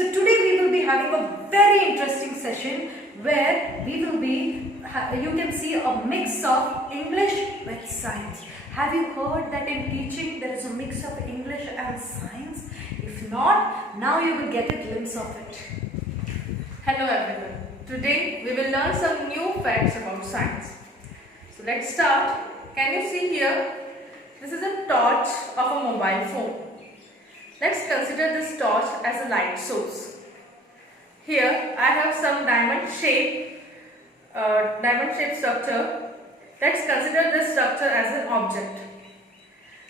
So today we will be having a very interesting session where we will be, you can see a mix of English with science. Have you heard that in teaching there is a mix of English and science? If not, now you will get a glimpse of it. Hello everyone. Today we will learn some new facts about science. So let's start. Can you see here? This is a torch of a mobile phone. Let's consider this torch as a light source. Here I have some diamond shaped structure. Let's consider this structure as an object.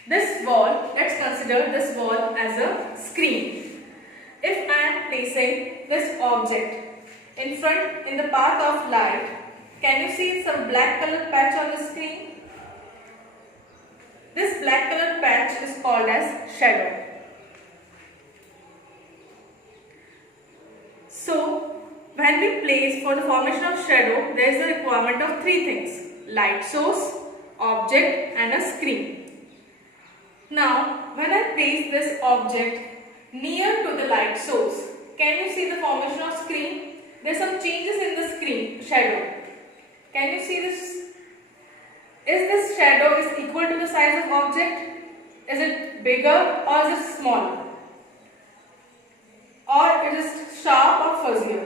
This wall, let's consider this wall as a screen. If I am placing this object in the path of light, can you see some black colored patch on the screen? This black colored patch is called as shadow. So, when we place for the formation of shadow, there is a requirement of three things: light source, object and a screen. Now, when I place this object near to the light source, can you see the formation of screen? There are some changes in the screen, shadow. Can you see this? Is this shadow is equal to the size of object? Is it bigger or is it smaller? Or it is sharp or fuzzier?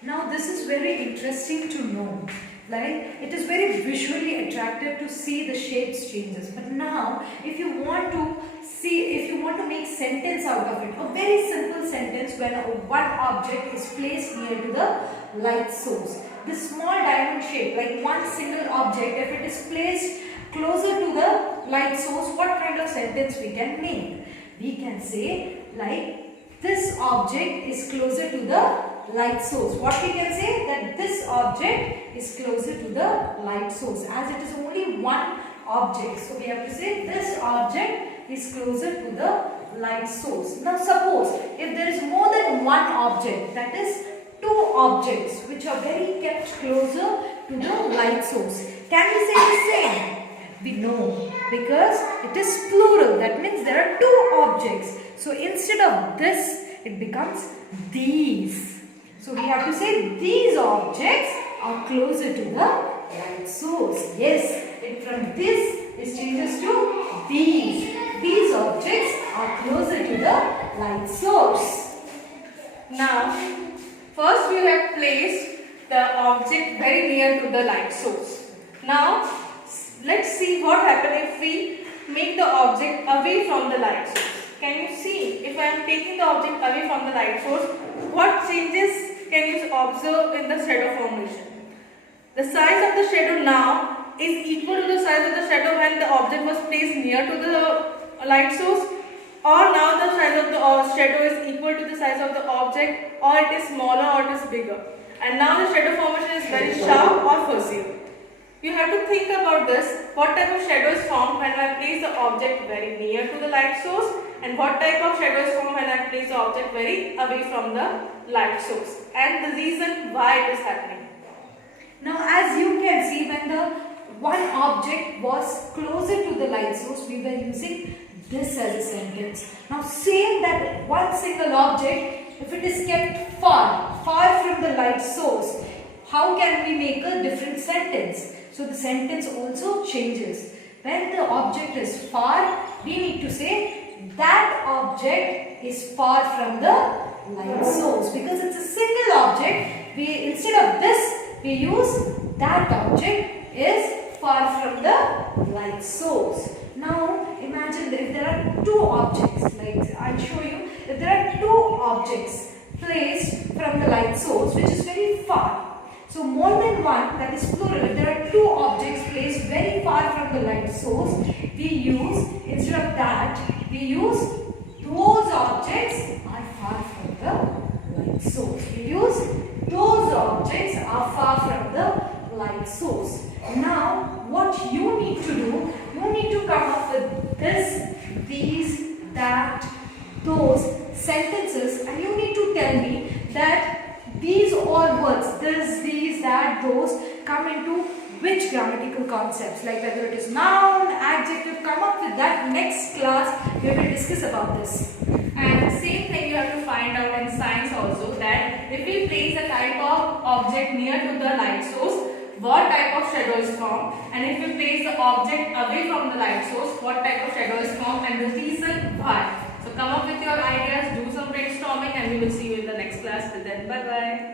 Now this is very interesting to know. Like, it is very visually attractive to see the shapes changes. But now, if you want to make sentence out of it, a very simple sentence when one object is placed near to the light source. This small diamond shape, like one single object, if it is placed closer to the light source, what kind of sentence we can make? We can say like, this object is closer to the light source. What we can say? That this object is closer to the light source, as it is only one object. So we have to say this object is closer to the light source. Now suppose if there is more than one object, that is two objects which are very kept closer to the light source, can we say the same? We know, because it is plural. That means there are two objects. So instead of this, it becomes these. So we have to say these objects are closer to the light source. Yes, from this it changes to these. These objects are closer to the light source. Now, first we have placed the object very near to the light source. Now, let's see what happens if we make the object away from the light source. Can you see? If I am taking the object away from the light source, what changes can you observe in the shadow formation? The size of the shadow now is equal to the size of the shadow when the object was placed near to the light source, or now the size of the shadow is equal to the size of the object, or it is smaller or it is bigger. And now the shadow formation is very sharp or fuzzy. You have to think about this, what type of shadow is formed when I place the object very near to the light source, and what type of shadow is formed when I place the object very away from the light source, and the reason why it is happening. Now as you can see, when the one object was closer to the light source, we were using this as a sentence. Now same that one single object, if it is kept far from the light source, how can we make a different sentence? So the sentence also changes. When the object is far, we need to say that object is far from the light source, because it's a single object. Instead of this, we use that object is far from the light source. Now imagine that if there are two objects, like I'll show you, if there are two objects placed from the light source which is very far. So more than one, that is plural, if there are two objects placed very far from the light source, we use, instead of that, we use those objects are far from the light source. We use those objects are far from the light source. Now what you need to do, you need to come up with this, these, that, those sentences, and you need to tell me that these all words, this, these, that, those, come into which grammatical concepts, like whether it is noun, adjective. Come up with that. Next class we will discuss about this. And same thing you have to type of object near to the light source, what type of shadow is formed, and if we place the object away from the light source, what type of shadow is formed, and the reason why. So come up with your ideas, do some brainstorming, and we will see you in the next class. Till then, bye bye.